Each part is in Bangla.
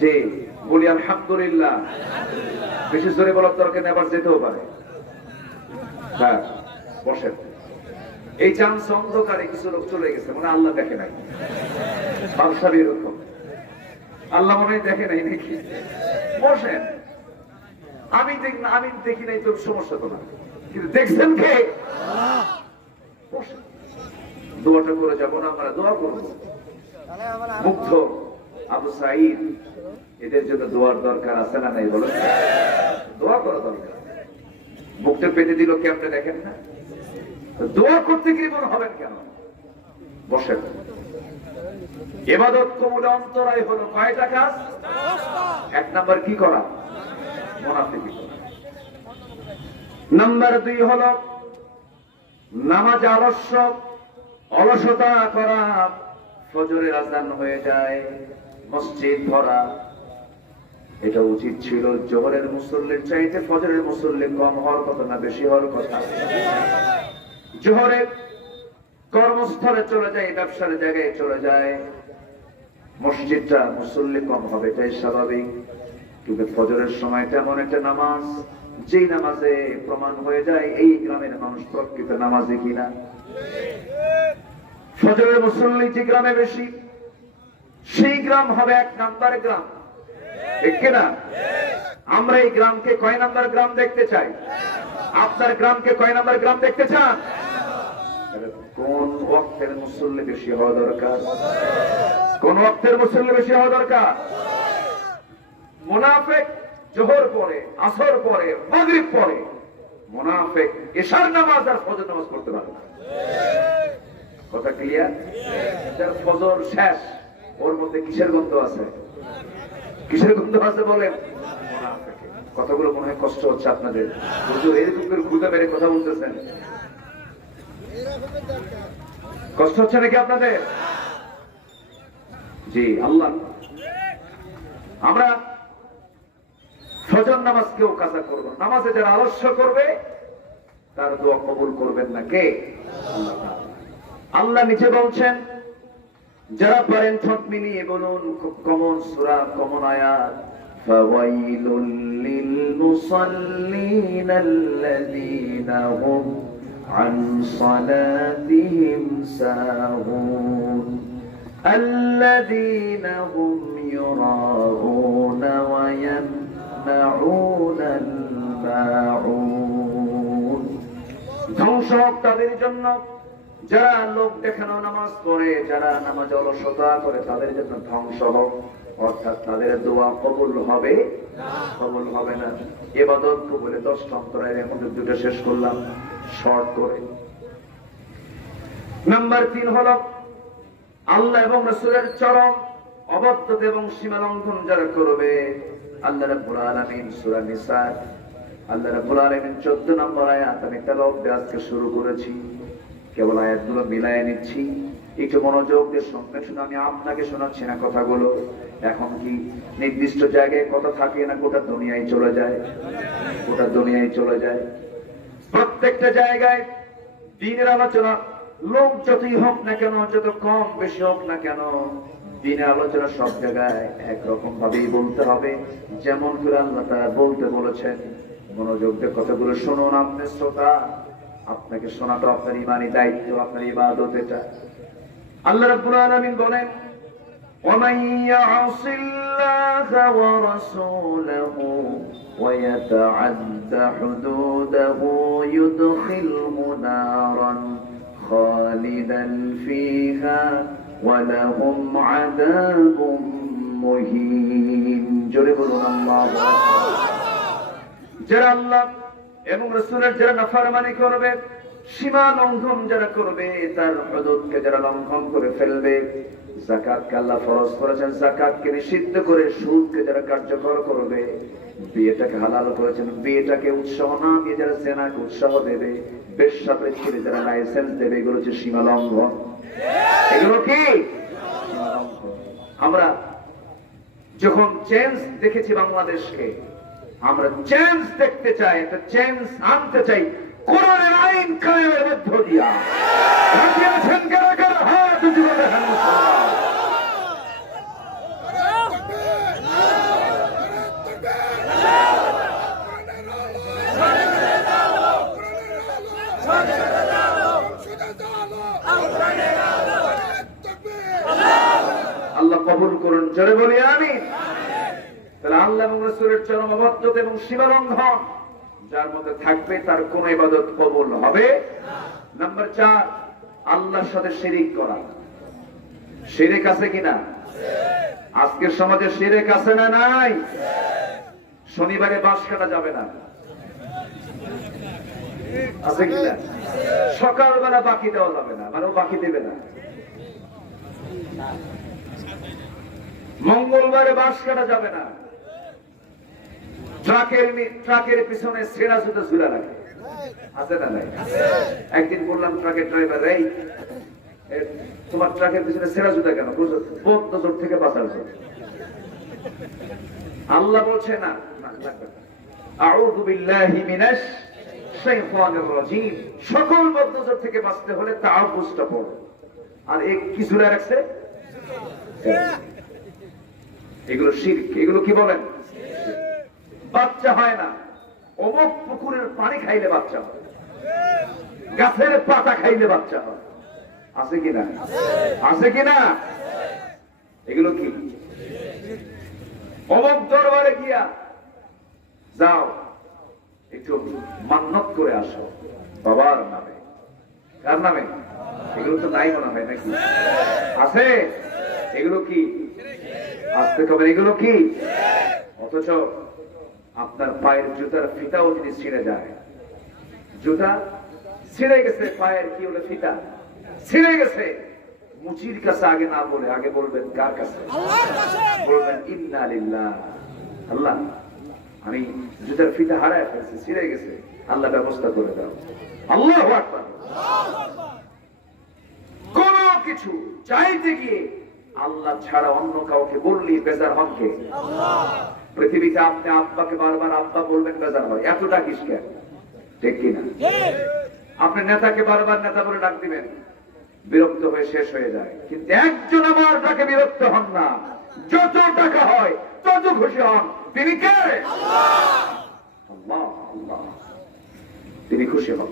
যে বলি আলহামদুলিল্লাহ। বেশি জোরে বলার দরকার নেই, আবার যেতেও পারে। হ্যাঁ, বসেন। এই চান্স অন্ধকারে কিছু লোক চলে গেছে, মানে আল্লাহ দেখে নাই। বাদশাহ এরকম, আল্লাহ মনে হয় দেখে নাই নাকি? বসেন। আমি দেখি নাই, তোর সমস্যা তো না, কিন্তু দেখছেন কে? বসেন। দোয়াটা করে যাবো না, আমরা দোয়া করবো। মুগ্ধ আবু সাঈদ, এদের জন্য দোয়ার দরকার আছে না নাই বলেন? দোয়া করা দরকার। মুখটা পেতে দিল কেমনে দেখেন না? দোয়া করতে গিয়ে মনে হবেন কেন? বসেন। ইবাদত কবুল অন্তরায় হলো কয়টা কাজ? এক নাম্বার কি করা? মুনাফিকি করা। নাম্বার 2 হলো নামাজ অলসতা করা। ফজরের আযান হয়ে যায়, মসজিদ ভরা। এটা উচিত ছিল জোহরের মুসল্লির চাইতে ফজরের মুসল্লি কম হওয়ার কথা না বেশি হওয়ার কথা? জোহরে কর্মস্থলে চলে যায়, ব্যবসার জায়গায় চলে যায়, মসজিদটা মুসল্লি কম হবে, এটাই স্বাভাবিক। কিন্তু ফজরের সময়টা এমন একটা নামাজ, যেই নামাজে প্রমাণ হয়ে যায় এই গ্রামের মানুষ প্রকৃত নামাজি কিনা। ফজরের মুসল্লি যে গ্রামে বেশি, সেই গ্রাম হবে 1 নাম্বার গ্রাম, ঠিক কিনা? আমরা এই গ্রামকে কয় নাম্বার গ্রাম দেখতে চাই? আপনার গ্রামকে কয় নাম্বার গ্রাম দেখতে চান? কোন ওয়াক্তের মুসল্লি বেশি হওয়া দরকার? কোন ওয়াক্তের মুসল্লি বেশি হওয়া দরকার? মুনাফিক জোহর পরে, আসর পরে, মাগরিব পরে, মুনাফিক ইশার নামাজ আর ফজর নামাজ পড়তে পারে না। কথা ক্লিয়ার? যার ফজর শেষ, ওর মধ্যে কিসের গন্ধ আছে? কিসের গন্ধ আছে বলেন? মুনাফিকের। কথাগুলো মনে হয় কষ্ট হচ্ছে আপনাদের। হুজুর এরকম করে ঘুরে বেড়ে কথা বলতেছেন, কষ্ট হচ্ছে নাকি আপনাদের? জি আল্লাহ, আমরা ফজর নামাজ কেউ কাজা করবো, নামাজে যারা আলস্য করবে তার দোয়া কবুল করবেন না কে? আল্লাহ নিজে বলছেন, যারা পারেন ঠোঁট মিলিয়ে বলুন, খুব কমন সূরা, কমন আয়াত, ফাওয়াইলুল লিল মুসাল্লিন আল্লাযীনা হুম আন সালাতিহিম সাহুন আল্লাযীনা হুম ইউরাউনা ওয়া ইয়ামনাউনাল মাউন। ধ্বংস তাদের জন্য যারা লোক দেখানো নামাজ পড়ে, যারা নামাজ অলসতা করে, তাদের জন্য ধ্বংস হোক। অর্থাৎ তাদের দোয়া কবুল হবে কবুল হবে না। ইবাদত কবুলে 10টা অন্তরায়ের মধ্যে 2টা শেষ করলাম শর্ট করে। নাম্বার 3 হলো আল্লাহ এবং রাসূলের চরম অবাধ্যতা এবং সীমা লঙ্ঘন যারা করবে। আল্লাহ রাব্বুল আলামিন সূরা নিসা, আল্লাহ রাব্বুল আলামিন 14 নম্বর আয়াত, আমি তেলাওয়াত আজকে শুরু করেছি, কেবল আয়াতগুলো মিলায়ে নিচ্ছি, একটু মনোযোগ দিয়ে শুনবেন। শুনে আমি আপনাকে শোনাচ্ছি না কথাগুলো। এখন কি নির্দিষ্ট জায়গায় কথা থাকে না গোটা দুনিয়ায় চলে যায়? গোটা দুনিয়ায় চলে যায়। প্রত্যেকটা জায়গায় দ্বীনের আলোচনা, লোক যতই হোক না কেন, যত কম বেশি হোক না কেন, দ্বীনের আলোচনা সব জায়গায় একরকম ভাবেই বলতে হবে, যেমন করে আল্লাহ তাআলা বলতে বলেছেন। মনোযোগ দিয়ে কথাগুলো শুনুন। আপনি শ্রোতা, আপনাকে শোনাটা আপনার ইমানি দায়িত্ব, আপনার ইবাদত এটা। আল্লাহ রাব্বুল আলামিন বলেন, وَمَن يَعْصِ اللَّهَ وَرَسُولَهُ وَيَتَعَدَّ حُدُودَهُ يُدْخِلْهُ نَارًا خَالِدًا فِيهَا وَلَهُمْ عَذَابٌ مُهِينٌ। জোরে বলুন আল্লাহু আকবার। যারা আল্লাহ এবং রাসূলের যারা নাফরমানি করবে, সীমা লঙ্ঘন যারা করবে, তার হুদুদকে যারা লঙ্ঘন করে ফেলবে, যাকাতকে আল্লাহ ফরজ করেছেন, যাকাতকে নিষিদ্ধ করে সুদকে যারা কার্যকর করবে, বিয়েটাকে হালাল করেছেন, বিয়েটাকে উৎসাহ না দিয়ে যারা জেনাকে উৎসাহ দেবে, বেশ্যাবৃত্তির যারা লাইসেন্স দেবে, এগুলো হচ্ছে সীমা লঙ্ঘন। এগুলো কি সীমা লঙ্ঘন? আমরা যখন চেঞ্জ দেখেছি বাংলাদেশকে, আমরা চেঞ্জ দেখতে চাই, একটা চেঞ্জ আনতে চাই কোরআনের আইন কায়েমের মধ্য দিয়া। রাজি আছেন কারা কারা? হাত উঁচু করে দেখান। জোরে বলি আমিন। তাহলে আল্লাহ এবং রাসূলের চরম অবাধ্যতা এবং সীমালঙ্ঘন যার মধ্যে থাকবে তার কোন ইবাদত কবুল হবে না। নাম্বার 4, আল্লাহর সাথে শিরিক করা। শিরিক আছে কিনা? আজকের সমাজে শিরিক আছে না নাই? শনিবারে বাঁশ কাটা যাবে না, আছে কিনা? সকালবেলা বাকি দেওয়া যাবে না, মানে ও বাকি দেবে না। মঙ্গলবারে বাঁশ কাটা যাবে না। ট্রাকের পিছনে ছেঁড়া জুতো ঝুলা রাখে, আছে না নাই? একদিন বললাম ট্রাকের ড্রাইভার, এই তোমার ট্রাকের পিছনে ছেঁড়া জুতা কেন? বহুত নজর থেকে বাঁচার জন্য। আল্লাহ বলছে না, আউযু বিল্লাহি মিনাশ শাইতানির রাজীম, সকল বদনজর থেকে বাঁচতে হলে তাআব্বুদটা পড়ো। আর এক কি ঝুলা রাখছে? এগুলো শিরক। এগুলো কি বলেন? বাচ্চা হয় না। অমুক পুকুরের পানি খাইলে বাচ্চা হয়, গাছের পাতা খাইলে বাচ্চা হয়, আছে কিনা? আছে কিনা? এগুলো কি? অমুক দরবারে গিয়া যাও, একটু মান্নত করে আসো বাবার নামে। কার নামে? এগুলো তো নাই মনে হয় নাকি? আছে? এগুলো কি? আসতে কবেন এগুলো কি? অথচ আপনার পায়ের জুতার ফিতাও যদি ছিঁড়ে যায়, জুতা ছিঁড়ে গেছে, পায়ের কি হলো? ফিতা ছিঁড়ে গেছে। মুচির কাছে আগে না বলে আগে বলবেন কার কাছে? বলবেন ইন্না লিল্লাহ, আল্লাহ আমি জুতার ফিতা হারায় ফেলছি, ছিঁড়ে গেছে, আল্লাহ ব্যবস্থা করে দাও। আল্লাহু আকবার। কোন কিছু চাইতে গিয়ে আল্লাহ ছাড়া অন্য কাউকে বললি বেজার হকে। পৃথিবীতে আপনি আব্বাকে বারবার আব্বা বলবেন, বেজার হয়, এতটা কিস কেন? ঠিক কিনা? আপনি নেতাকে বারবার নেতা বলে ডাক দিবেন, বিরক্ত হয়ে শেষ হয়ে যায়। কিন্তু একজন আমার ডাকে বিরক্ত হন না, যত টাকা হয় তত খুশি হন। তিনি কে? আল্লাহ। আল্লাহ, তিনি খুশি হন।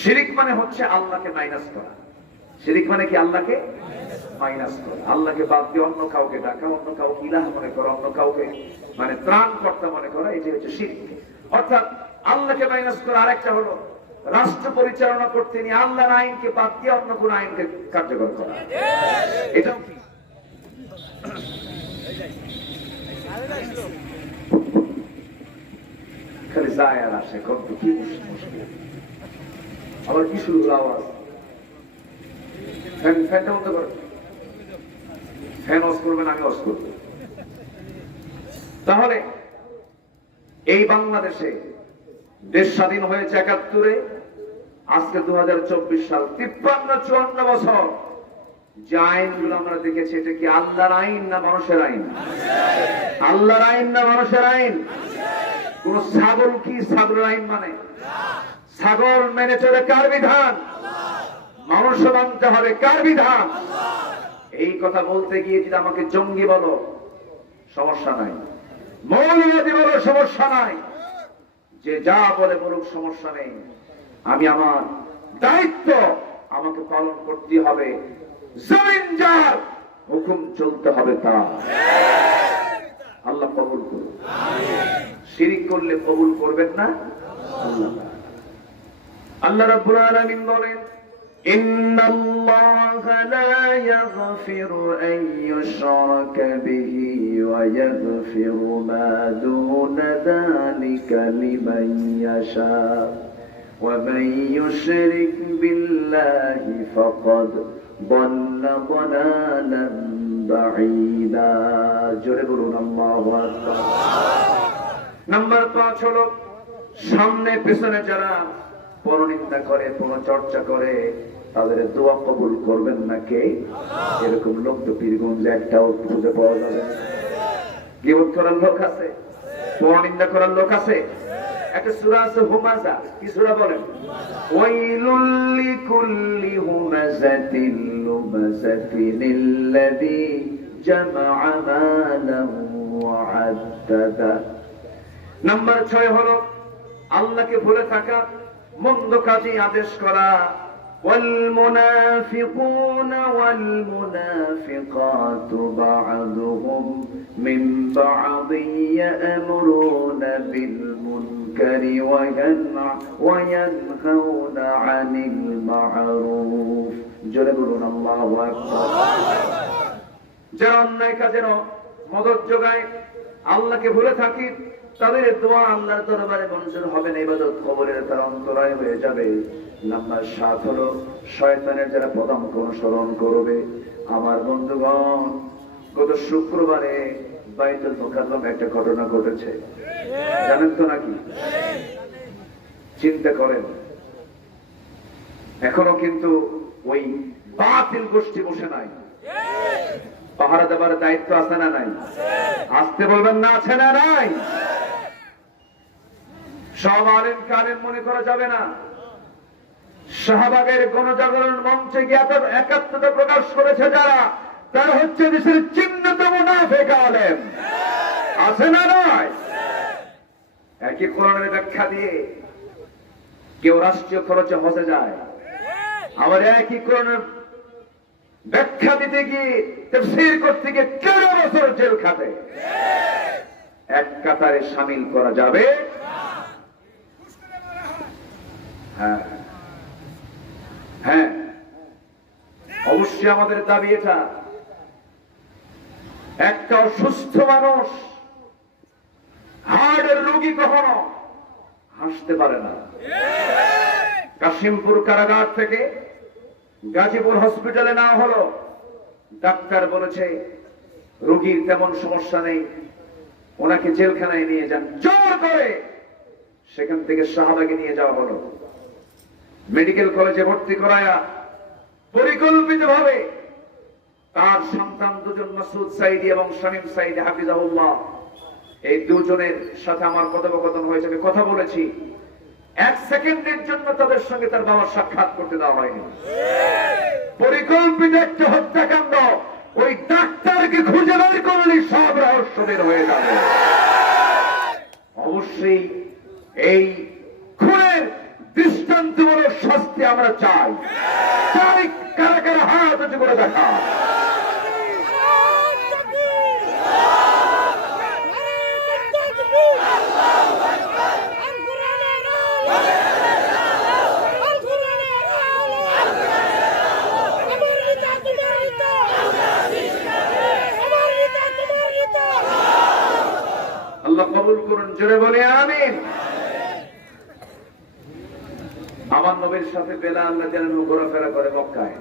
শিরিক মানে হচ্ছে আল্লাহকে মাইনাস করা। শিরিক মানে কি? আল্লাহকে মাইনাস করা, আল্লাহকে বাদ দিয়ে অন্য কাউকে ডাকা, অন্য কাউকে ইলাহ মনে করা, অন্য কাউকে মানে ত্রাণকর্তা মনে করা, এটি হচ্ছে শিরিক। অর্থাৎ আল্লাহকে মাইনাস করা। আরেকটা হলো রাষ্ট্র পরিচালনা করতে নিয়ে আল্লাহর আইনকে বাদ দিয়ে অন্য কোন আইনকে কার্যকর করা। এটাও কি? খালি যায় আর আসে, কত কি মুশকিল। আবার কি শুরু হলো আওয়াজ? ফ্যানটা বন্ধ করো। ফ্যান অফ করবেন, আমি অফ করব। তাহলে এই বাংলাদেশে দেশ স্বাধীন হয়েছে ৭১-এ, আজকে ২০২৪ সাল, ৫৩-৫৪ বছর। যে আইনগুলো আমরা দেখেছি, এটা কি আল্লাহর আইন না মানুষের আইন? আল্লাহর আইন না মানুষের আইন? কোন ছাগল কি ছাগলের আইন মানে? ছাগল মেনে চলে কার বিধান? মানুষ মানতে হবে কার বিধান? এই কথা বলতে গিয়ে যদি আমাকে জঙ্গি বলো, সমস্যা নাই। মৌলবাদী বলো, সমস্যা নাই। যে যা বলে বলুক, সমস্যা নেই। আমি আমার দায়িত্ব আমাকে পালন করতে হবে। জমিন যার, হুকুম চলতে হবে তার। আল্লাহ কবুল করুন। শিরিক করলে কবুল করবেন না আল্লাহ। আল্লাহ রাব্বুল আলামিন বলেন, ইন্নাল্লাহা লা ইয়াগফিরু আন ইউশরাকা বিহি ওয়া ইয়াগফিরু মা দুনা যালিকা লিমান ইয়াশা ওয়া মান ইউশরিক বিল্লাহি ফাকাদ দাল্লা দালালান বাঈদা। জোরে বলুন আল্লাহু আকবার। নাম্বার ৫ হলো সামনে পেছনে যারা পরনিন্দা করে, পরচর্চা করে, তাদের দোয়া কবুল করবেন না কে? এরকম লোক তো পীরগঞ্জে একটাও খুঁজে পাওয়া যাবে না। গীবত করার লোক আছে, পরনিন্দা করার লোক আছে। একটা সূরা আছে হুমাযা, কি সূরা বলেন? ওয়াইলুল লিকুল্লি হুমাযাতিন লুমাযাতিনিল্লাযী জামা'a মালাহু ওয়া আদ্দাদা। নাম্বার ৬ হলো আল্লাহকে ভুলে থাকা, মন্দ কাজে আদেশ করা, والمنافقون والمنافقات بعضهم من بعض يأمرون بالمنكر وينهون عن المعروف جربون الله أكبر যারা অন্যায় কাজের মদত যোগায় আল্লাহকে ভুলে থাকি তাদের দোয়া আল্লাহর দরবারে মঞ্জুর হবে না, ইবাদত কবুলের তার অন্তরায় হয়ে যাবে। নাম্বার 7 হলো শয়তানের যারা পদাঙ্ক অনুসরণ করবে। আমার বন্ধুগণ, গত শুক্রবারে বাইতুল মুকাররমে একটা ঘটনা ঘটেছে, জানেন তো নাকি? চিন্তা করেন, এখনো কিন্তু ওই বাতিল গোষ্ঠী বসে নাই। পাহারা দেবার দায়িত্ব আছে না নাই? আসতে বলবেন না, আছে না নাই? সব আলেম কালেম মনে করা যাবে না। শাহবাগের গণজাগরণ মঞ্চে গিয়ে একাত্মতা প্রকাশ করেছে যারা, তারা হচ্ছে দেশের চিহ্নিত মুনাফিক আলেম, আছে না নাই? একই কোরআনের ব্যাখ্যা দিয়ে কেউ রাষ্ট্রীয় খরচে হজে যায়, আবার একই কোরআনের ব্যাখ্যা দিতে গিয়ে তাফসীর করতে গিয়ে 13 বছর জেল খাটে। এক কাতারে শামিল করা যাবে? হ্যাঁ হ্যাঁ, অবশ্যই আমাদের দাবি এটা। একটা অসুস্থ মানুষ, হার্টের রোগী কখনো হাসতে পারে না। কাশিমপুর কারাগার থেকে গাজীপুর হসপিটালে নেওয়া হলো, ডাক্তার বলেছে রোগীর তেমন সমস্যা নেই, ওনাকে জেলখানায় নিয়ে যান। জোর করে সেখান থেকে শাহবাগে নিয়ে যাওয়া হলো। মেডিকেল কলেজে ভর্তি করায়া পরিকল্পিতভাবে তার সন্তান দুজন, মাসুদ সাইদি এবং শামীম সাইদি হাফিজাহুল্লাহ, এই দুজনের সাথে আমার কথোপকথন হয়েছে, আমি কথা বলেছি। 1 সেকেন্ডের জন্য তাদের সঙ্গে তার বাবার সাক্ষাৎ করতে দেওয়া হয়নি। পরিকল্পিত একটা হত্যাকাণ্ড, ওই ডাক্তারকে খুঁজে বের করলে সব রহস্য বের হয়ে যাবে। অবশ্যই এই খুনের দৃষ্টান্তমূলক শাস্তি আমরা চাই। চাই কারা কারা হাত উঁচু করে দেখা। আল্লাহ কবুল করুন, জোরে বলে আমিন। আমার নবীর সাথে বেলাল রাদিয়াল্লাহু ঘোরাফেরা করে মক্কায়।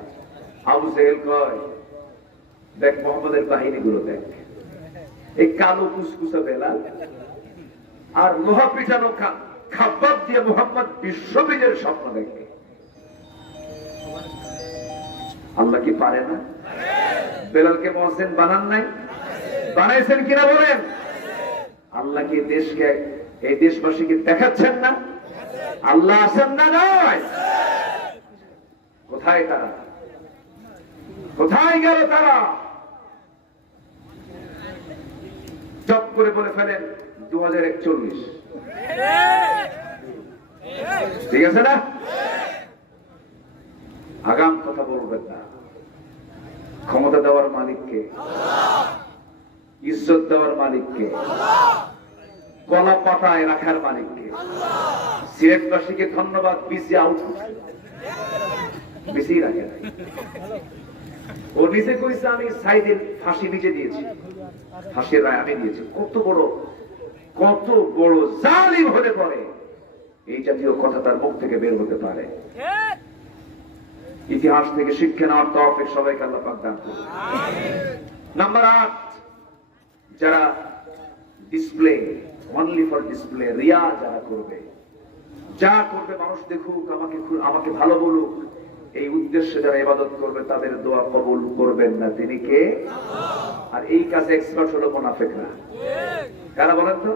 আবু জেহেল কয়, দেখ মুহাম্মদের বাহিনীগুলো দেখ, এই কালো কুসকুসা বেলাল আর লোহা পিটানো খাব্বাব দিয়ে মুহাম্মদ বিশ্ববিজয়ের স্বপ্ন দেখে। আল্লাহ কি পারে না? বেলালকে মুয়াজ্জিন বানান নাই? বানাইছেন কিনা বলেন? আল্লাহ কি দেশকে, এই দেশবাসীকে দেখাচ্ছেন না? আল্লাহ আছেন না নয়? কোথায় তারা? কোথায় গেল তারা? চট করে বলে ফেলেন 2041। ঠিক আছে না? আগাম কথা বলবেন না। ক্ষমতা দেওয়ার মালিককে, ইজ্জত দেওয়ার মালিককে, গলা পাতায় রাখার মালিককে। সিলেটবাসীকে ধন্যবাদ, বিসি আউট, বিসি রাখে নাই। ও নিজে কইছে আমি সাইদের ফাঁসি নিজে দিয়েছি, ফাঁসির রায় আমি দিয়েছি। কত বড় জালিম হতে পারে এই জাতীয় কথা তার মুখ থেকে বের হতে পারে? ইতিহাস থেকে শিক্ষা নেওয়ার তৌফিক সবাইকে আল্লাহ পাক দান করুন। নাম্বার 8, যারা display, only for display, Riya যারা করবে, যা করবে মানুষ দেখুক, আমাকে ভালো বলুক, এই উদ্দেশ্যে যারা ইবাদত করবে তাদের দোয়া কবুল করবেন না তিনি কে? আর এই কাজে এক্সপার্ট হলো মুনাফিকরা। কারা বলেন তো?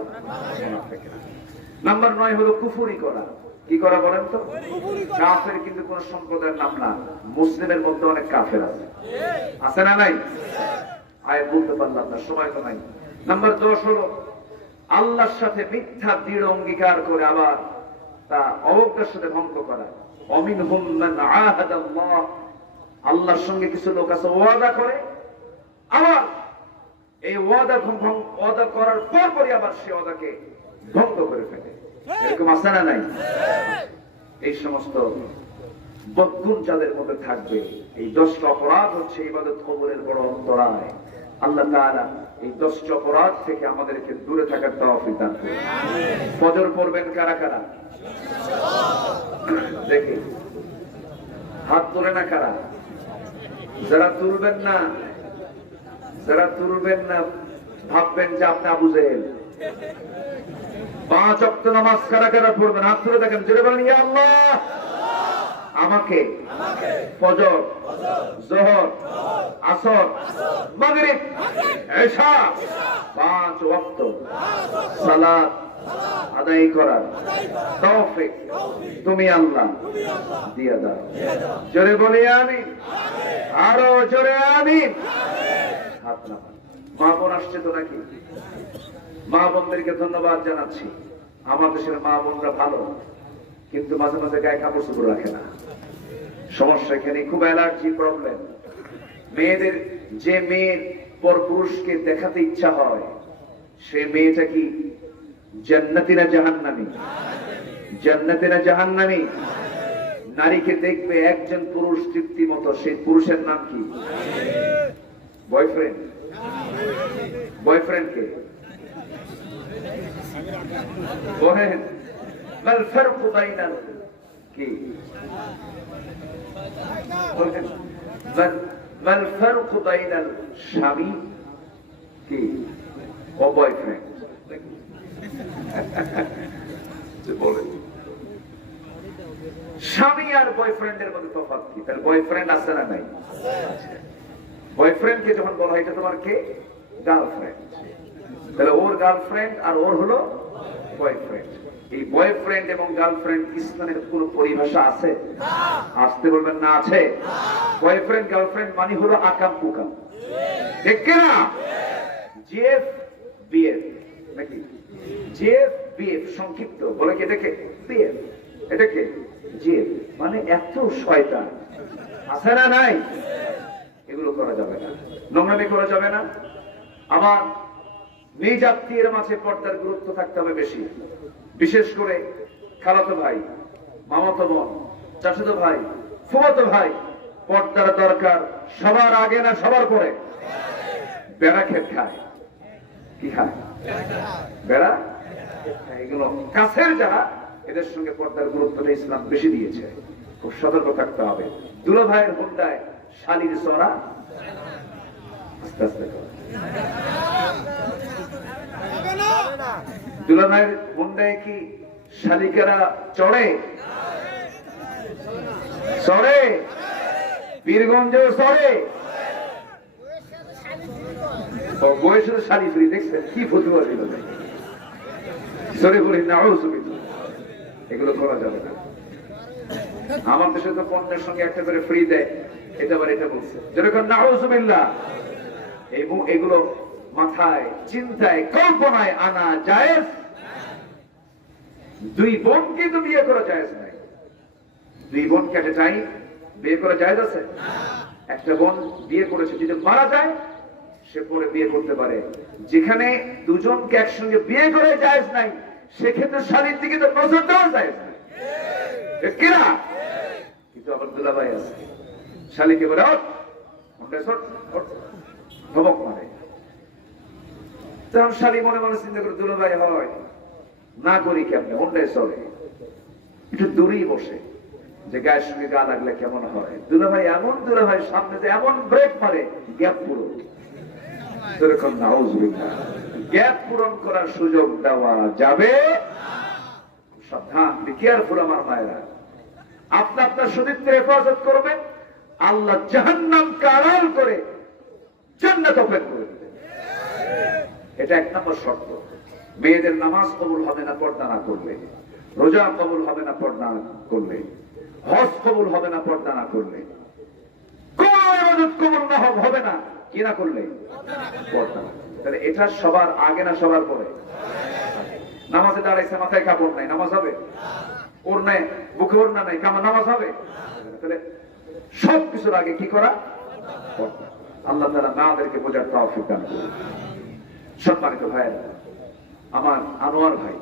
মুনাফিকরা। নাম্বার 9 হলো কুফরি করা। কি করা বলেন তো? কাফের কিন্তু কোন সম্প্রদায়ের নাম না, মুসলিমের মধ্যে অনেক কাফের আছে, আছে না নাই? আয় বলতে পারলাম না, সময় তো নাই। নাম্বার 10 হলো আল্লাহর সাথে মিথ্যা দৃঢ় অঙ্গীকার করে আবার তা অবজ্ঞার সাথে ভঙ্গ করা। অমিনহুম মান আহাদাল্লাহ, আল্লাহর সঙ্গে কিছু লোক আছে ওয়াদা করে, আবার এই ওয়াদা করার পরপরই আবার সে ওয়াদাকে ভঙ্গ করে ফেলে। এরকম আছে না নাই? এই সমস্ত বদগুণ যাদের মধ্যে থাকবে, এই 10টা অপরাধ হচ্ছে ইবাদত কবুলের বড় অন্তরায়। আল্লাহ তাআলা এই 10টা অপরাধ থেকে আমাদেরকে দূরে থাকার তৌফিক দান করুন। ফজর পড়বেন কারা কারা? দেখি হাত তোলে না কারা? যারা তুলবেন না ভাববেন যে আপনি আবু জেহেল। 5 ওয়াক্ত নামাজ কারা কারা পড়বেন? হাত তুলে দেখেন, জোরে বলেন ইয়া আল্লাহ। আমাকে ফজর, যোহর, আসর, মাগরিব, ইশা 5 ওয়াক্ত সালাত আদায় করার তৌফিক তুমি আল্লাহ দিয়ে দাও। জোরে বলি আমিন, আরো জোরে আমিন। হাত নামান। মা বোন আসছে তো নাকি? মা বোনদেরকে ধন্যবাদ জানাচ্ছি। আমার দেশের মা বোনরা ভালো, কিন্তু মাঝে মাঝে গায়ে কাপড় চোপড় রাখে না। সমস্যা এখানে, খুব অ্যালার্জি প্রবলেম। মেয়েদের, যে মেয়ের পর পুরুষকে দেখাতে ইচ্ছা হয়, সে মেয়েটা কি জান্নাতি না জাহান্নামী? জান্নাতি না জাহান্নামী? নারীকে দেখবে একজন পুরুষ তৃপ্তি মতো, সেই পুরুষের নাম কি? বয়ফ্রেন্ড। বয়ফ্রেন্ডকে বলেন মাল ফারকু বাইনাল কি? মাল ফারকু বাইনাল স্বামী কি ও বয়ফ্রেন্ড? বলেন স্বামী আর বয়ফ্রেন্ডের মধ্যে তফাৎ কি? তাহলে বয়ফ্রেন্ড আছে না নাই? বয়ফ্রেন্ডকে যখন বলা হয় এটা তোমার কে? গার্লফ্রেন্ড। তাহলে ওর গার্লফ্রেন্ড আর ওর হলো বয়ফ্রেন্ড। এই বয়ফ্রেন্ড এবং গার্লফ্রেন্ড ইসলামের কোন পরিভাষা আছে? আসতে বলবেন না আছে? বয়ফ্রেন্ড গার্লফ্রেন্ড মানে হলো আকাম কুকাম, ঠিক কিনা? জিএফ বিএফ নাকি? জিএফ বিএফ সংক্ষিপ্ত বলে কি এটাকে বিএফ, এটাকে জিএফ, মানে এত শয়তান আছে না নাই? এগুলো করা যাবে না, নোংরামি করা যাবে না। আমার নিজ আত্মীয়ের মাঝে পর্দার গুরুত্ব থাকতে হবে বেশি। বিশেষ করে খালাতো ভাই, মামাতো বোন, চাচাতো ভাই, ফুফাতো ভাই, পর্দার দরকার সবার আগে না সবার পরে? বেড়া খেত খায়, কি খায়? বেড়া। এগুলো কাছের যারা, এদের সঙ্গে পর্দার গুরুত্বটা ইসলাম বেশি দিয়েছে। খুব সতর্ক থাকতে হবে। দুলা ভাইয়ের হুন্ডায় শালির চড়া, আস্তে আস্তে দুলা ভাইয়ের হুন্ডায় কি শালিকেরা চড়ে? চড়ে, বীরগঞ্জেও চড়ে। বয়সের শাড়ি ফ্রি দেখছেন কি ফতুয়া দিল? সরে বলি না, এগুলো করা যাবে না। আমার দেশে তো পণ্যের সঙ্গে একটা করে ফ্রি দেয়, এটা আবার এটা বলছে যেরকম নাউজুবিল্লাহ। এগুলো মাথায়, চিন্তায়, কল্পনায় আনা জায়েজ। দুই বোনকে তো বিয়ে করা জায়েজ নাই। দুই বোন কেটে চাই বিয়ে করা জায়েজ আছে? একটা বোন বিয়ে করেছে, যদি মারা যায় সে পরে বিয়ে করতে পারে। যেখানে দুজনকে একসঙ্গে বিয়ে করে জায়েজ নাই, সেক্ষেত্রে শালীর দিকে তো নজর দেওয়া জায়েজ নাই, কিনা? কিন্তু আবার দুলাভাই আছে, শালীকে বলে ধমক মারে। তখন শালী মনে মনে চিন্তা করে দুলাভাই হয় না করি কেমনে, অন্যায় চলে, একটু দূরেই বসে যে গায়ের সঙ্গে গা লাগলে কেমন হয়। দুলাভাই এমন, দুলাভাই সামনে এমন ব্রেক মারে, গ্যাপ পুরো গ্যাপ পূরণ করার সুযোগ দেওয়া যাবে। সাবধান, বি কেয়ারফুল আমার মায়েরা। আপনি আপনার সতীত্বের হেফাজত করবেন, আল্লাহ জাহান্নামকে আড়াল করে জান্নাত ওপেন করে দেবেন। এটা 1 নম্বর শর্ত। মেয়েদের নামাজ কবুল হবে না পর্দা না করলে, রোজা কবুল হবে না পর্দা না করলে, হজ কবুল হবে না পর্দা না করলে, কোন ইবাদত কবুল না হবে না কি না করলে? পর্দা। তাহলে এটা সবার আগে না সবার পরে? নামাজে দাঁড়াইছে মাথায় কাপড় নাই, নামাজ হবে? ওর নাই, বুকে ওর নাই, কামা নামাজ হবে? তাহলে সব কিছুর আগে কি করা? পর্দা। আল্লাহ তাআলা আমাদেরকে বোঝার তৌফিক দান করুন। সম্মানিত ভাইয়েরা, আমার আনোয়ার ভাই,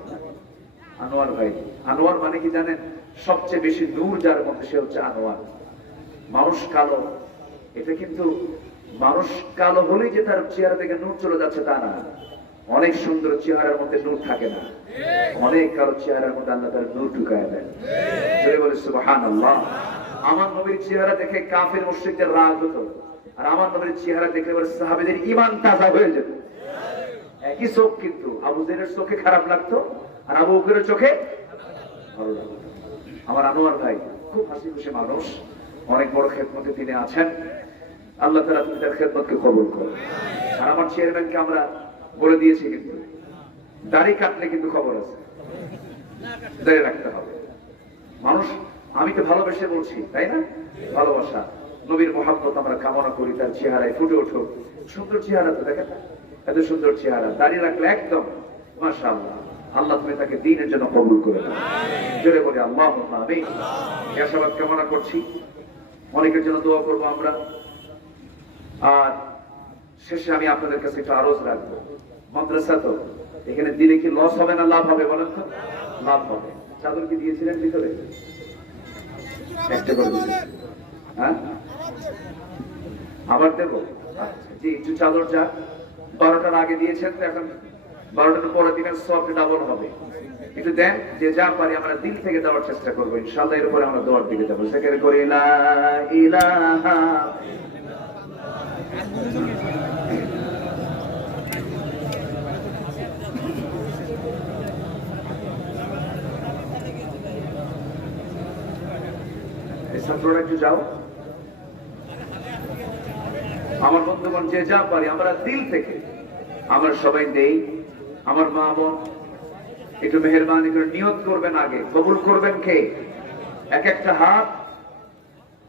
আনোয়ার মানে কি জানেন? সবচেয়ে বেশি নূর যার মধ্যে সে হচ্ছে আনোয়ার। মানুষ কালো, এটা কিন্তু মানুষ কালো হলেই যে তার চেহারা থেকে নূর চলে যাচ্ছে তা না। অনেক সুন্দর চেহারার মধ্যে নূর থাকে না, অনেক কালো চেহারার মধ্যে আল্লাহ তার নূর ঢুকায় দেন। বলে সুবহানাল্লাহ। আমার নবীর চেহারা দেখে কাফের মুশরিকদের রাগ হতো, আর আমার নবীর চেহারা দেখে সাহাবীদের ঈমান তাজা হয়ে যেত। একই চোখ, কিন্তু আবু জেরের চোখে খারাপ লাগতো আর আবু বকরের চোখে ভালো লাগতো। আমার আনোয়ার ভাই খুব হাসি খুশি মানুষ, অনেক বড় খেদমতে তিনি আছেন। আল্লাহ তাআলা তুমি তার খেদমতকে কবুল করো। আর আমার চেয়ারম্যানকে আমরা বলে দিয়েছি, কিন্তু দাড়ি কাটলে কিন্তু খবর আছে, দাড়ি রাখতে হবে। মানুষ, আমি তো ভালোবেসে বলছি, তাই না? ভালোবাসা, নবীর মহব্বত আমরা কামনা করি, তার চেহারায় ফুটে উঠুক। সুন্দর চেহারা তো দেখেন, এত সুন্দর চেহারা, দাঁড়িয়ে রাখলে একদম মাশাআল্লাহ। আল্লাহ তুমি তাকে দ্বীনের জন্য কবুল করে দাও। জোরে বলি আল্লাহুম্মা আমিন। ইয়াশাবাদ কামনা করছি, অনেকের জন্য দোয়া করবো আমরা। আর শেষে আমি আপনাদের কাছে একটু আরজ রাখবো, মাদ্রাসা তো এখানে দিলে কি লস হবে না লাভ হবে বলেন তো? লাভ হবে। চাদর কি দিয়েছিলেন ভিতরে? একটা করে দিয়েছেন, হ্যাঁ? আবার দেবো? জি, একটু চাদর যা 12টার আগে দিয়েছেন, তো এখন 12টার পরে দিনের সব ডাবল হবে। একটু দেন, যে যা পারি আমরা দিল থেকে দেওয়ার চেষ্টা করবো ইনশাআল্লাহ। এর উপরে আমরা দোয়ার দিকে যাবো, জিকির করি লা ইলাহা ছাত্ররা একটু যাও। আমার বন্ধুগণ, যে যা পারি আমরা দিল থেকে আমরা সবাই দেই। আমার মা বোন একটু মেহেরবানি করে নিয়ত করবেন, আগে কবুল করবেন কে? এক একটা হাত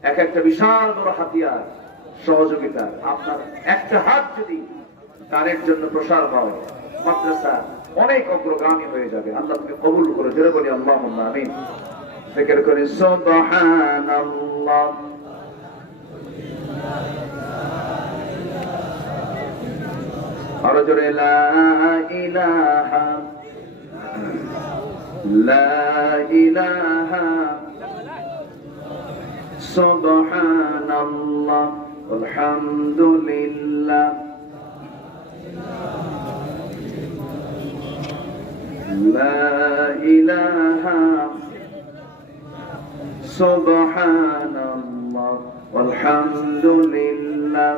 এক একটা বিশাল বড় হাতিয়ার সহযোগিতা। আপনার একটা হাত যদি তারের জন্য প্রসার পায়, মাদ্রাসা অনেক অগ্রগামী হয়ে যাবে। আল্লাহ তুমি কবুল করো। জোরে বলি আল্লাহুম্মা আমিন। জিকির করি সুবহানাল্লাহ। আর জোরে লা ইলাহা সুবহানাল্লাহ আলহামদুলিল্লাহ লা ইলাহা সুবহানাল্লাহ আলহামদুলিল্লাহ।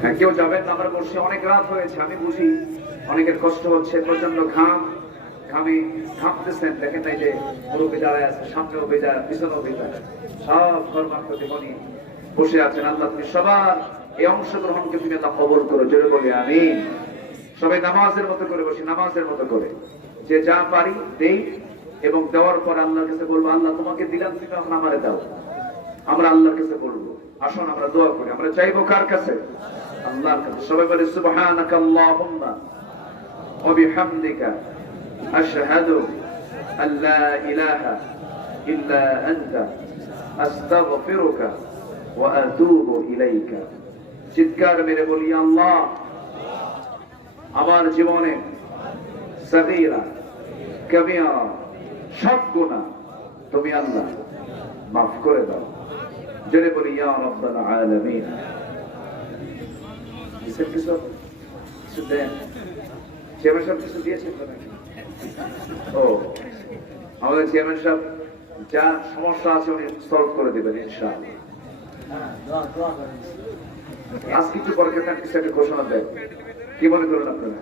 হ্যাঁ, কেউ যাবেন না, আমরা বসে অনেক রাত হয়েছে, আমি বুঝি অনেকের কষ্ট হচ্ছে, প্রচন্ড ঘামে ঘামতেছেন। দেখেন নাই যে মুরব্বী দাঁড়ায় আছে, সামনেও বেজা পিছনেও বেজা, সব কর্মার প্রতি মনি বসে আছেন। আল্লাহ তুমি সবার এই অংশগ্রহণকে তুমি আল্লাহ কবুল করো। জোরে বলি আমিন। সবাই নামাজের মতো করে বসি, নামাজের মতো করে যে যা পারি দেই, এবং দেওয়ার পর আল্লাহর কাছে বলবো, আল্লাহ তোমাকে দিলাম, তুমি এখন আমারে দাও। আমরা আল্লাহর কাছে বলবো। আসুন আমরা দোয়া করি। আমরা চাইবো কার কাছে? আল্লাহর কাছে। সবাই বলে সুবহানাকা আল্লাহুম্মা ওয়া বিহামদিকা আশহাদু আল্লা ইলাহা ইল্লা আনতা আস্তাগফিরুকা ওয়া আতুবু ইলাইকা। চিৎকার মেরে বলি, আল্লাহ আমার জীবনে সগীরা কবিরা সব গুনাহ তুমি আল্লাহ মাফ করে দাও। জোরে বলি ইয়া রাব্বাল আলামিন। কিছু দেন, চেয়ারম্যান সাহেব কিছু দিয়েছেন তো নাকি? ও, আমাদের চেয়ারম্যান সাহেব যা সমস্যা আছে উনি সলভ করে দেবেন ইনশাআল্লাহ। আজ কিছু পরে কিছু একটা ঘোষণা দেন, কি মনে করেন আপনারা?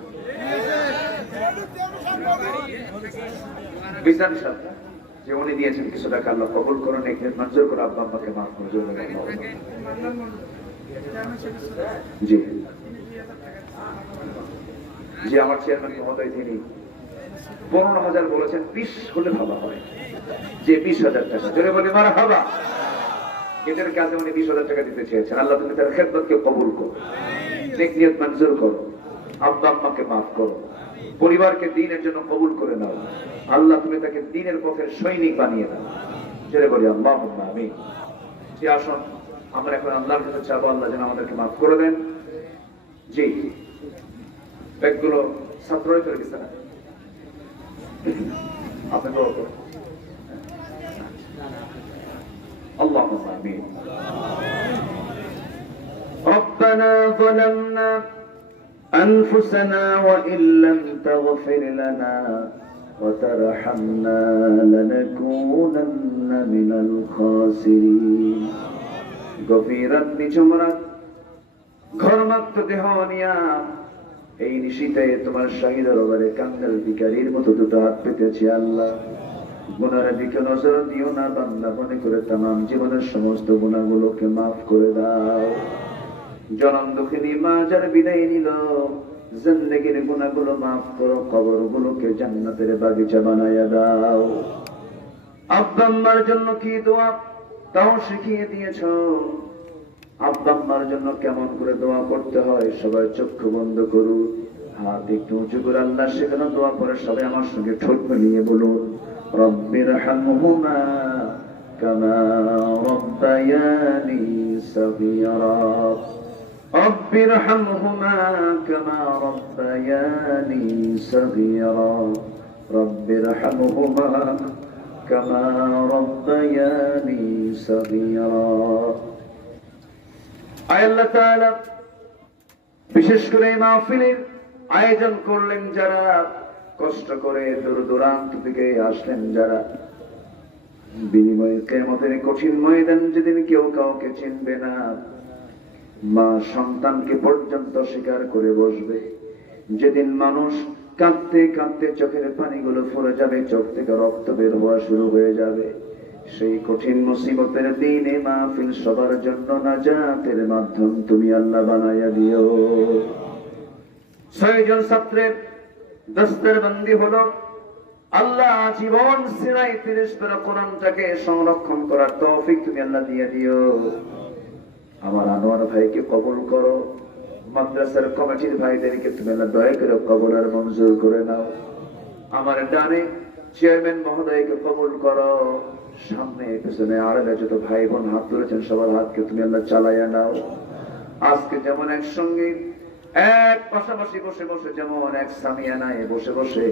বিশাল সাহেব যে উনি দিয়েছেন কিছু টাকা, আল্লাহ কবুল করুন, এখানে মঞ্জুর করে আব্বা আম্মাকে মাফ করে দেবেন। জি জি, আমার চেয়ারম্যান মহোদয় তিনি 15,000 বলেছেন, 20 হলে ভালো হয়, যে 20,000 টাকা। জোরে বলে মারহাবা। এটার কাজে উনি 20,000 টাকা দিতে চেয়েছেন। আল্লাহ তুমি তার খেদমতকে কবুল করো, নেক নিয়ত মঞ্জুর করো, আব্বা আম্মাকে মাফ করো। পরিবারকে দ্বীনের জন্য কবুল করে নাও আল্লাহ, তুমি তাকে দ্বীনের পথের সৈনিক বানিয়ে দাও। ছেড়ে বলি আল্লাহুম্মা আমিন। জি, আসুন আমরা এখন আল্লাহর কাছে চাবো আল্লাহ যেন আমাদেরকে মাফ করে দেন। জি, ব্যাগগুলো ছাত্রই করে গেছে না, আপনি দোয়া করুন। আল্লাহুম্মা আমিন। ربنا ظلمنا أنفسنا وإن لم تغفر لنا وترحمنا لنكونن من الخاسرين। গভীরাত নিঝুমরাত ঘরমাক্ত দেহ নিয়া এই নিশীতে তোমার শাহী দরবারে কাঙ্গাল ভিখারীর মতো দুটো হাত পেতেছি আল্লাহ। গুনার দিকে নজর দিও না বান্দা মনে করে তামাম জীবনের সমস্ত গুনাহগুলোকে মাফ করে দাও। জনম দুঃখিনী মা যার বিদায় নিল, জিন্দেগির গুনাহগুলো মাফ করো, কবরগুলোকে জান্নাতের বাগিচা বানায়া দাও। আব্বা আম্মার জন্য কি দোয়া তাও শিখিয়ে দিয়েছো। আব্বা আম্মার জন্য কেমন করে দোয়া করতে হয় সবাই চক্ষু বন্ধ করুন, হাত একটু উঁচু করে আল্লাহ সেখানে দোয়া করে সবাই আমার সঙ্গে ঠোঁট মিলিয়ে বলুন, রব্বিরহামহুমা কামা রব্বায়ানি সগীরা। রব্বিরহামহুমা কামা রব্বায়ানি সগীরা। রব্বিরহামহুমা কামা রব্বায়ানি সগীরা। আল্লাহ তাআলা বিশেষ করে এই মাহফিলের আয়োজন করলেন যারা, কষ্ট করে দূর দূরান্ত থেকে আসলেন যারা, বিনিময়ে কিয়ামতের কঠিন ময়দান যেদিন কেউ কাউকে চিনবে না, মা সন্তানকে পর্যন্ত স্বীকার করে বসবে, যেদিন মানুষ কাঁদতে কাঁদতে চোখের পানিগুলো ফুরে যাবে, চোখ থেকে রক্ত বের হওয়া শুরু হয়ে যাবে, সেই কঠিন মুসিবতের দিনে মাহফিল সবার জন্য নাজাতের মাধ্যম তুমি আল্লাহ বানাইয়া দিও। 6 জন ছাত্রের দস্তরবন্দি হলো, আল্লাহ জীবন সিরাই 30 পারা কোরআনটাকে সংরক্ষণ করার তৌফিক তুমি আল্লাহ দিয়ে দিও। আমার আনোয়ার ভাইকে কবুল করো, মাদ্রাসার কমিটির ভাইদেরকে তুমি আল্লাহ দয়া করে কবুল আর মঞ্জুর করে নাও। আমার ডানে চেয়ারম্যান মহোদয়কে কবুল করো, সামনে পেছনে আড়ালে যত ভাই বোন হাত তুলেছেন সবার হাতকে তুমি আল্লাহ চালাইয়া নাও। আজকে যেমন একসঙ্গে এক পাশাপাশি বসে বসে, যেমন এক সামিয়ানায় বসে বসে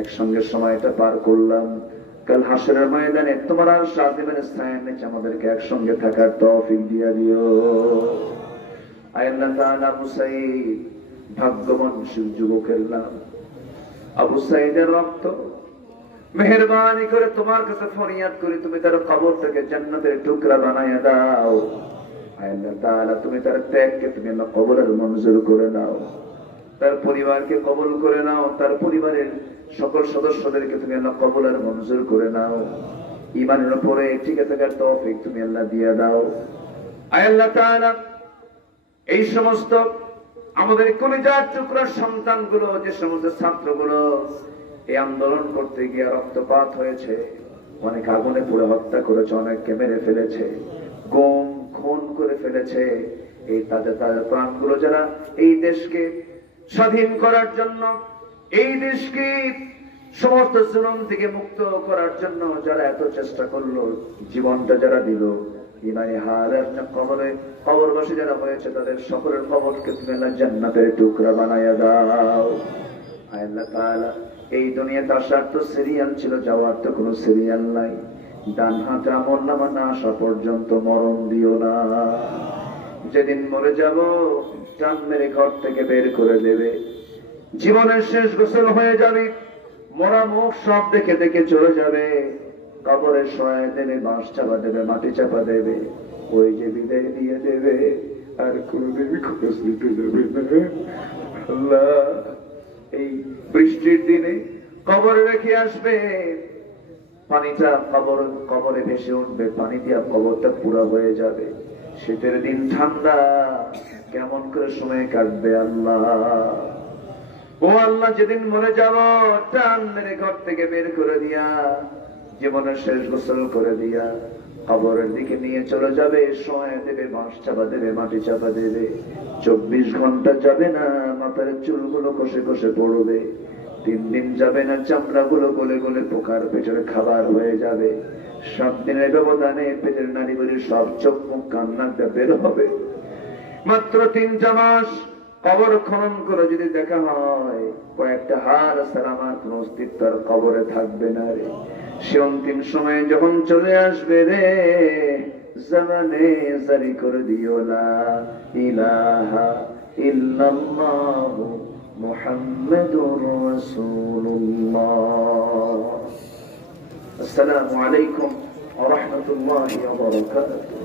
একসঙ্গে সময়টা পার করলাম, কাল হাসরের ময়দানে তোমার আর শাজিমের স্থানের নিচে আমাদেরকে একসঙ্গে থাকার তৌফিক দিয়া দিও। আল্লাহ তাআলা আবু সাঈদ ভাগ্যবান যুবকের নাম, আবু সাঈদের রক্ত মেহেরবানি করে তোমার কাছে ফরিয়াদ করি তুমি তার কবরটাকে জান্নাতের টুকরা বানাইয়া দাও। আল্লাহ তাআলা তুমি তার ত্যাগকে তুমি আল্লাহ কবরের মঞ্জুর করে নাও, তার পরিবারকে কবুল করে নাও, তার পরিবারের সকল সদস্যদেরকে তুমি আল্লাহ কবুল আর মঞ্জুর করে নাও। ঈমানের উপরে টিকে থাকার তৌফিক তুমি আল্লাহ দিয়ে দাও। আল্লাহ তাআলা এই সমস্ত আমাদের কলিজার টুকরা সন্তানগুলো, যে সমস্ত ছাত্রগুলো এই আন্দোলন করতে গিয়ে রক্তপাত হয়েছে, অনেক আগুনে পুড়ে হত্যা করেছে, অনেককে মেরে ফেলেছে, গুম খুন করে ফেলেছে, এই তাজা তাজা প্রাণগুলো যারা এই দেশকে স্বাধীন করার জন্য, এই দেশকে সমস্ত জুলুম থেকে মুক্ত করার জন্য যারা এত চেষ্টা করলো, জীবনটা যারা দিল, ইমানে হালের কবরে কবরবাসী যারা হয়েছে, তাদের সকলের কবরকে তুমি আল্লাহ জান্নাতের টুকরা বানাইয়া দাও। আল্লাহ তাআলা এই দুনিয়াতে আসার তো সিরিয়াল ছিল, যাওয়ার তো কোনো সিরিয়াল নাই। ডান হাতে আমলনামা না আসা পর্যন্ত মরণ দিও না। যেদিন মরে যাব জান মেরে ঘর থেকে বের করে দেবে, জীবনের শেষ গোসল হয়ে যাবে, মরা মুখ সব দেখে দেখে চলে যাবে, কবরে শোয়া দেবে, বাঁশ চাপা দেবে, মাটি চাপা দেবে, ওই যে বিদায় দিয়ে দেবে, আর কোনদিন খোঁজ নিতে যাবে না। আল্লাহ এই বৃষ্টির দিনে কবরে রেখে আসবে, পানিটা কবরে ভেসে উঠবে, পানি দিয়ে কবরটা পুরা হয়ে যাবে। শীতের দিন ঠান্ডা, কেমন করে সময় কাটবে আল্লাহ। ও আল্লাহ, যেদিন মরে যাব টান মেরে ঘর থেকে বের করে দিয়া, জীবনের শেষ গোসল করে দিয়া, কবরের দিকে নিয়ে চলে যাবে, শোয়া দেবে, বাঁশ চাপা দেবে, মাটি চাপা দেবে। 24 ঘন্টা যাবে না, মাথার চুলগুলো কষে কষে পড়বে। 3 দিন যাবে না, চামড়াগুলো গলে গলে পোকার পেটের খাবার হয়ে যাবে। 7 দিনের ব্যবধানে পেটের নাড়িগুলি সব চোখ মুখ কান্নাটা বের হবে। মাত্র 3টা মাস কবর খনন করে যদি দেখা হয়, কয়েকটা হাড় ছাড়া আমার কোন অস্তিত্ব আর কবরে থাকবে না রে। সে অন্তিম সময়ে যখন চলে আসবে রে, জামানে জারি করে দিও লা ইলাহা ইল্লাল্লাহ মুহাম্মাদুর রাসূলুল্লাহ। আসসালামু আলাইকুম ওয়া রাহমাতুল্লাহি ওয়া বারাকাতুহু।